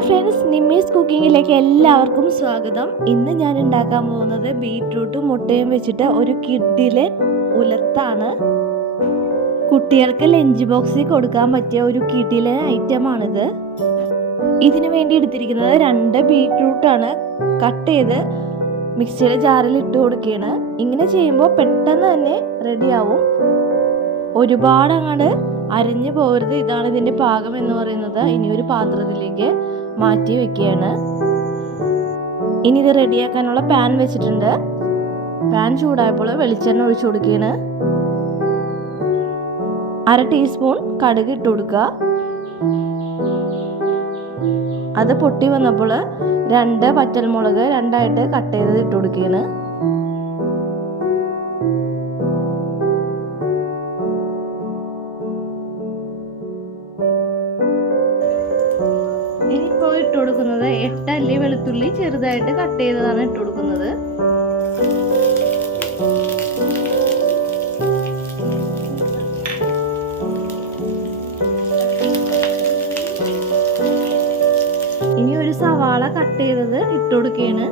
Hi friends, Nimmi's കുക്കിങ്ങിലേക്ക് എല്ലാവർക്കും സ്വാഗതം. ഇന്ന് ഞാൻ ഉണ്ടാക്കാൻ പോകുന്നത് ബീറ്റ്റൂട്ടും മുട്ടയും വെച്ചിട്ട് ഒരു കിഡിലെ ഉലത്താണ്. കുട്ടികൾക്ക് ലഞ്ച് ബോക്സിൽ കൊടുക്കാൻ പറ്റിയ ഒരു കിഡിലെ ഐറ്റമാണിത്. ഇതിനു വേണ്ടി എടുത്തിരിക്കുന്നത് 2 ബീറ്റ്റൂട്ടാണ്. കട്ട് ചെയ്ത് മിക്സിയുടെ ജാറിൽ ഇട്ട് കൊടുക്കുകയാണ്. ഇങ്ങനെ ചെയ്യുമ്പോൾ പെട്ടെന്ന് തന്നെ റെഡിയാവും. ഒരുപാട് അങ്ങോട്ട് അരിഞ്ഞു പോകരുത്. ഇതാണ് ഇതിൻ്റെ പാകം എന്ന് പറയുന്നത്. ഇനി ഒരു പാത്രത്തിലേക്ക് മാറ്റി വെക്കുകയാണ്. ഇനി ഇത് റെഡിയാക്കാനുള്ള പാൻ വെച്ചിട്ടുണ്ട്. പാൻ ചൂടായപ്പോൾ വെളിച്ചെണ്ണ ഒഴിച്ചു കൊടുക്കുകയാണ്. 1/2 ടീസ്പൂൺ കടുക് ഇട്ട് കൊടുക്കുക. അത് പൊട്ടി വന്നപ്പോൾ 2 പച്ചമുളക് 2ആയിട്ട് കട്ട് ചെയ്ത് ഇട്ട് കൊടുക്കുകയാണ്. ഇനിയിപ്പോൾ ഇട്ട് കൊടുക്കുന്നത് 8 അല്ലി വെളുത്തുള്ളി ചെറുതായിട്ട് കട്ട് ചെയ്തതാണ് ഇട്ട് കൊടുക്കുന്നത്. ഇനി ഒരു സവാള കട്ട് ചെയ്തത് ഇട്ട് കൊടുക്കുകയാണ്.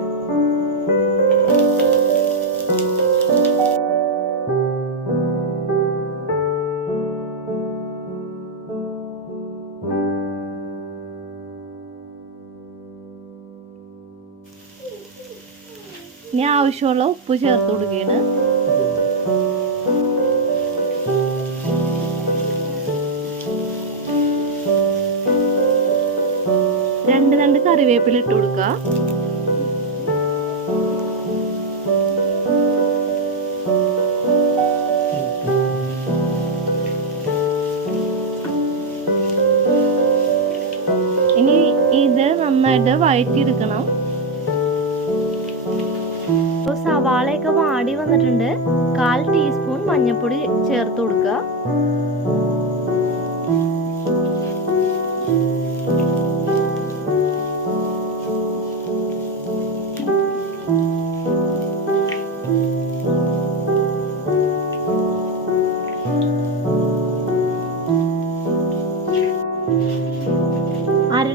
ഇനി ആവശ്യമുള്ള ഉപ്പ് ചേർത്ത് കൊടുക്കുകയാണ്. രണ്ട് കറിവേപ്പില ഇട്ട് കൊടുക്കുക. ഇനി ഇത് നന്നായിട്ട് വഴറ്റിയെടുക്കണം. സവാളയൊക്കെ വാടി വന്നിട്ടുണ്ട്. 1/4 ടീസ്പൂൺ മഞ്ഞൾപ്പൊടി ചേർത്ത് കൊടുക്കുക.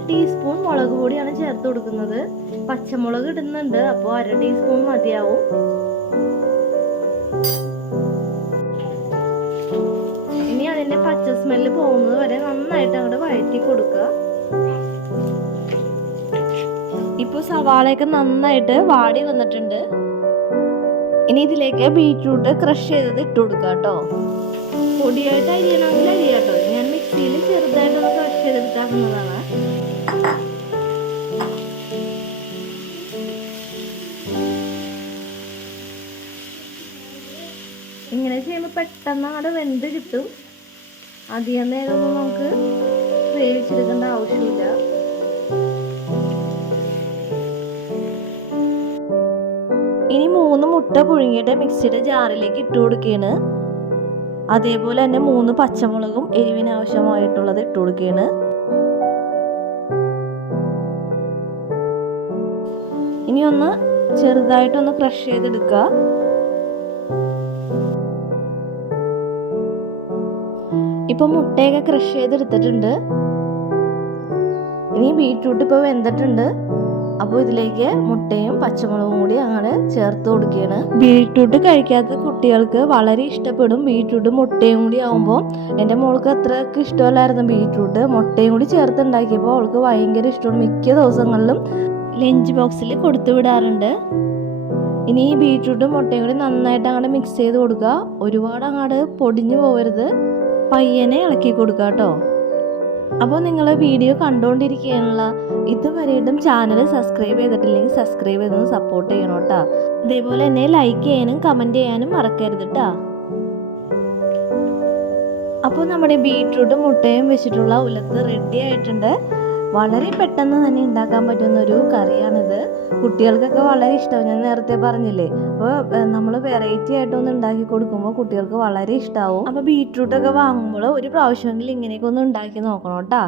ടീസ്പൂൺ മുളക് പൊടിയാണ് ചേർത്ത് കൊടുക്കുന്നത്. പച്ചമുളക് ഇടുന്നുണ്ട്, അപ്പോൾ 1/2 ടീസ്പൂൺ മതിയാവും. ഇനി അതിന്റെ പച്ച സ്മെല്ല് പോകുന്നത് വരെ നന്നായിട്ട് അങ്ങോട്ട് വഴറ്റി കൊടുക്കുക. ഇപ്പൊ സവാളയൊക്കെ നന്നായിട്ട് വാടി വന്നിട്ടുണ്ട്. ഇനി ഇതിലേക്ക് ബീറ്റ്റൂട്ട് ക്രഷ് ചെയ്തത് ഇട്ട് കൊടുക്കുക കേട്ടോ. പൊടിയായിട്ട് അരിയണമെങ്കിൽ അരിയാട്ടോ. ഞാൻ മിക്സിയിൽ ചെറുതായിട്ടൊന്ന് ക്രഷ് ചെയ്തെടുത്താക്കുന്നതാണ്. ഇങ്ങനെ ചെയ്യുമ്പോൾ പെട്ടെന്ന് അവിടെ വെന്ത് കിട്ടും. അധികം നേരമൊന്നും നമുക്ക് വേവിച്ചെടുക്കേണ്ട ആവശ്യമില്ല. ഇനി 3 മുട്ട പുഴുങ്ങിയിട്ട് മിക്സിയുടെ ജാറിലേക്ക് ഇട്ട് കൊടുക്കുകയാണ്. അതേപോലെ തന്നെ 3 പച്ചമുളകും എരിവിന് ആവശ്യമായിട്ടുള്ളത് ഇട്ട് കൊടുക്കുകയാണ്. ഇനി ഒന്ന് ചെറുതായിട്ടൊന്ന് ക്രഷ് ചെയ്തെടുക്കുക. ഇപ്പൊ മുട്ടയൊക്കെ ക്രഷ് ചെയ്തെടുത്തിട്ടുണ്ട്. ഇനി ബീറ്റ്റൂട്ട് ഇപ്പോൾ വെന്തിട്ടുണ്ട്. അപ്പോൾ ഇതിലേക്ക് മുട്ടയും പച്ചമുളകും കൂടി അങ്ങനെ ചേർത്ത് കൊടുക്കുകയാണ്. ബീറ്റ്റൂട്ട് കഴിക്കാത്ത കുട്ടികൾക്ക് വളരെ ഇഷ്ടപ്പെടും. ബീറ്റ്റൂട്ടും മുട്ടയും കൂടി ആകുമ്പോൾ എൻ്റെ മോൾക്ക് അത്രയ്ക്ക് ഇഷ്ടമല്ലായിരുന്നു. ബീറ്റ്റൂട്ട് മുട്ടയും കൂടി ചേർത്ത് ഉണ്ടാക്കിയപ്പോൾ അവൾക്ക് ഭയങ്കര ഇഷ്ടമാണ്. മിക്ക ദിവസങ്ങളിലും ലഞ്ച് ബോക്സിൽ കൊടുത്തു വിടാറുണ്ട്. ഇനി ഈ ബീറ്റ്റൂട്ടും മുട്ടയും കൂടി നന്നായിട്ട് അങ്ങോട്ട് മിക്സ് ചെയ്ത് കൊടുക്കുക. ഒരുപാട് അങ്ങോട്ട് പൊടിഞ്ഞു പോകരുത്. പയ്യനെ ഇളക്കി കൊടുക്കുക കേട്ടോ. അപ്പോൾ നിങ്ങൾ വീഡിയോ കണ്ടുകൊണ്ടിരിക്കുകയാണല്ലോ, ഇതുവരെയായിട്ടും ചാനൽ സബ്സ്ക്രൈബ് ചെയ്തിട്ടില്ലെങ്കിൽ സബ്സ്ക്രൈബ് ചെയ്തൊന്ന് സപ്പോർട്ട് ചെയ്യണം കേട്ടോ. അതേപോലെ തന്നെ ലൈക്ക് ചെയ്യാനും കമൻറ്റ് ചെയ്യാനും മറക്കരുത് കേട്ടോ. അപ്പോൾ നമ്മുടെ ബീറ്റ്റൂട്ടും മുട്ടയും വെച്ചിട്ടുള്ള ഉലത്ത് റെഡി ആയിട്ടുണ്ട്. വളരെ പെട്ടെന്ന് തന്നെ ഉണ്ടാക്കാൻ പറ്റുന്ന ഒരു കറിയാണിത്. കുട്ടികൾക്കൊക്കെ വളരെ ഇഷ്ടമാണ്. ഞാൻ നേരത്തെ പറഞ്ഞില്ലേ, അപ്പോൾ നമ്മൾ വെറൈറ്റി ആയിട്ടൊന്ന് ഉണ്ടാക്കി കൊടുക്കുമ്പോൾ കുട്ടികൾക്ക് വളരെ ഇഷ്ടമാവും. അപ്പോൾ ബീറ്റ്റൂട്ടൊക്കെ വാങ്ങുമ്പോൾ ഒരു പ്രാവശ്യമെങ്കിലും ഇങ്ങനെയൊക്കെ ഒന്ന് ഉണ്ടാക്കി നോക്കണം കേട്ടോ.